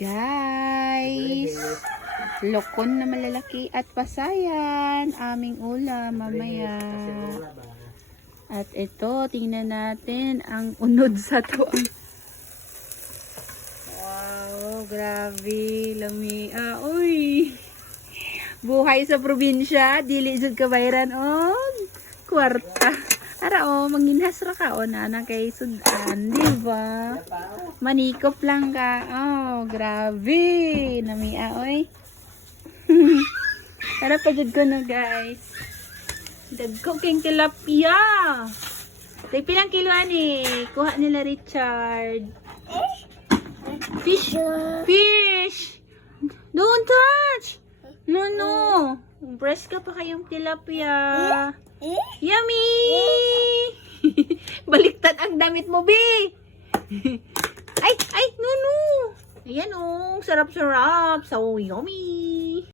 Guys, lokon na malalaki at pasayan. Aming ulam mamaya. At ito, tingnan natin ang unod sa tuang. Wow, grabe. Lamia. Uy. Buhay sa probinsya. Dili jud kabayran o. Kwarta. Ara o, manginhas ra ka o na kay sudan, di ba? Manikop lang ka. Oh, grabe. Namia oy. Para pa jud ko no, guys. Dagko king tilapia. Tay pilang kilo ani? Kuha nila Richard. Fish. Fish. Don't touch. No, no. Breast ka pa kayong tilapia. Yummy! Baliktad ang damit mo, be! Ay, no! Ayan, oh. Sarap-sarap. So, yummy!